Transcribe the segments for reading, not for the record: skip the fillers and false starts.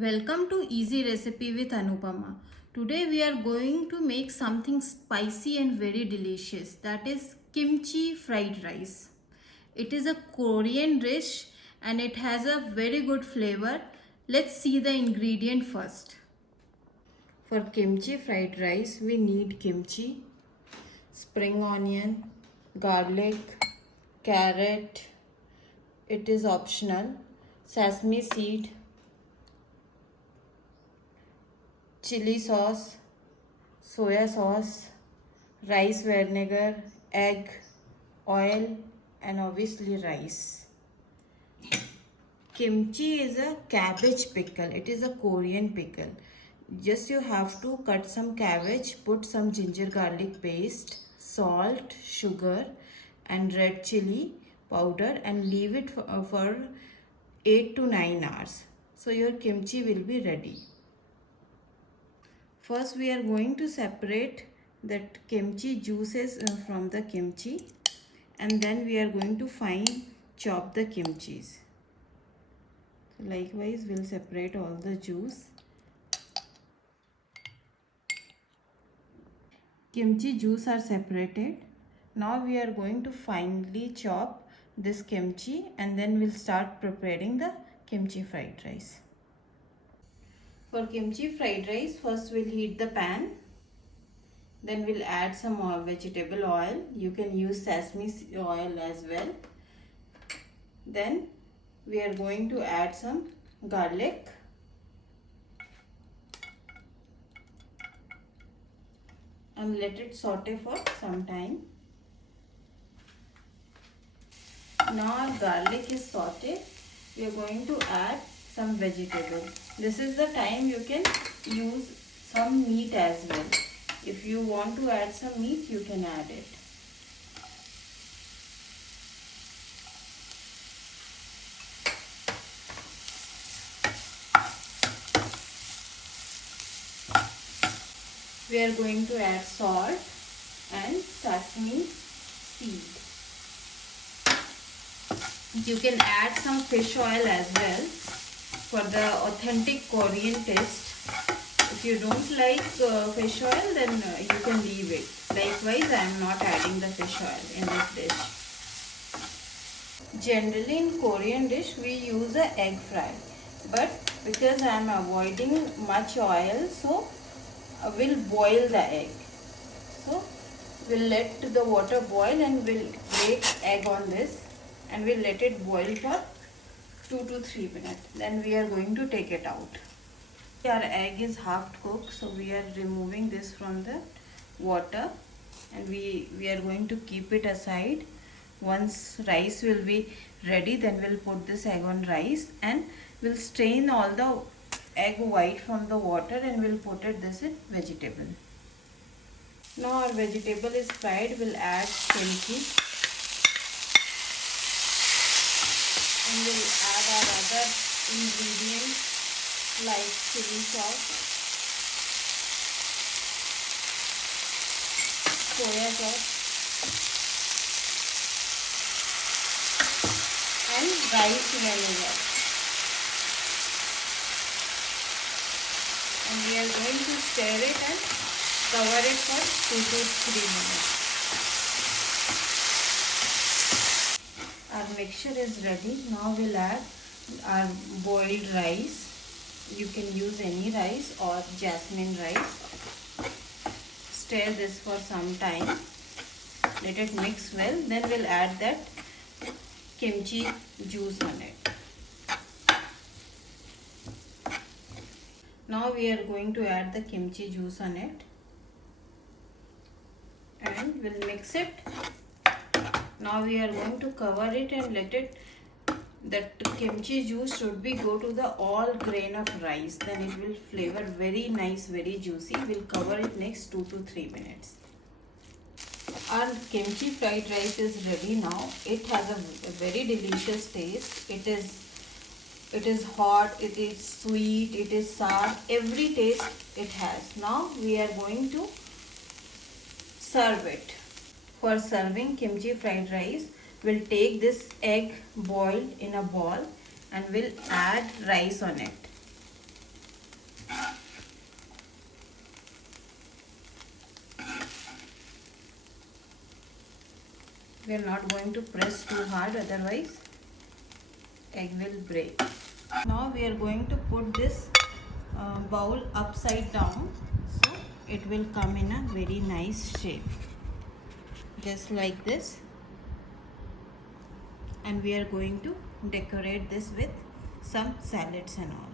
Welcome to Easy Recipe with Anupama. Today we are going to make something spicy and very delicious, that is kimchi fried rice. It is a Korean dish and it has a very good flavor. Let's see the ingredient first. For kimchi fried rice we need kimchi, spring onion, garlic, carrot, it is optional, sesame seed, chili sauce, soya sauce, rice vinegar, egg, oil, and obviously rice. Kimchi is a cabbage pickle. It is a Korean pickle. Just you have to cut some cabbage, put some ginger garlic paste, salt, sugar, and red chili powder and leave it for 8 to 9 hours. So your kimchi will be ready. First we are going to separate that kimchi juices from the kimchi, and then we are going to fine chop the kimchis. So likewise we'll separate all the juice. Kimchi juice are separated. Now we are going to finely chop this kimchi and then we'll start preparing the kimchi fried rice. For kimchi fried rice, first we'll heat the pan. Then we'll add some vegetable oil. You can use sesame oil as well. Then we are going to add some garlic. And let it saute for some time. Now our garlic is sauteed. We are going to add some vegetable. This is the time you can use some meat as well. If you want to add some meat, you can add it. We are going to add salt and sesame seed. You can add some fish oil as well for the authentic Korean taste. If you don't like fish oil, then you can leave it. Likewise, I am not adding the fish oil in this dish. Generally in Korean dish, we use a egg fry. But because I am avoiding much oil, so we'll boil the egg. So we'll let the water boil and we'll break egg on this and we'll let it boil for 2 to 3 minutes. Then we are going to take it out. Our egg is half cooked, so we are removing this from the water and we are going to keep it aside. Once rice will be ready, then we'll put this egg on rice and we'll strain all the egg white from the water and we'll put this in vegetable. Now our vegetable is fried, we'll add kimchi and we'll add our other ingredients like chili sauce, soya sauce and rice vinegar. And we are going to stir it and cover it for 2 to 3 minutes. Our mixture is ready. Now we'll add our boiled rice. You can use any rice or jasmine rice. Stir this for some time. Let it mix well. Then we'll add that kimchi juice on it. Now we are going to add the kimchi juice on it and we'll mix it. Now we are going to cover it and let it, that kimchi juice should be go to the all grain of rice. Then it will flavor very nice, very juicy. We'll cover it next 2 to 3 minutes. Our kimchi fried rice is ready now. It has a very delicious taste. It is hot, it is sweet, it is sour, every taste it has. Now we are going to serve it. For serving kimchi fried rice, we'll take this egg boiled in a bowl and we'll add rice on it. We are not going to press too hard, otherwise egg will break. Now we are going to put this bowl upside down, so it will come in a very nice shape, just like this. And we are going to decorate this with some salads and all.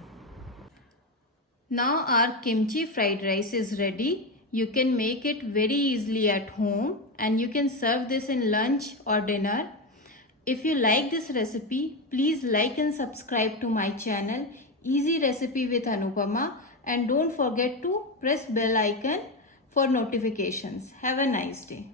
Now our kimchi fried rice is ready. You can make it very easily at home and you can serve this in lunch or dinner. If you like this recipe, please like and subscribe to my channel Easy Recipe with Anupama, and don't forget to press bell icon for notifications. Have a nice day.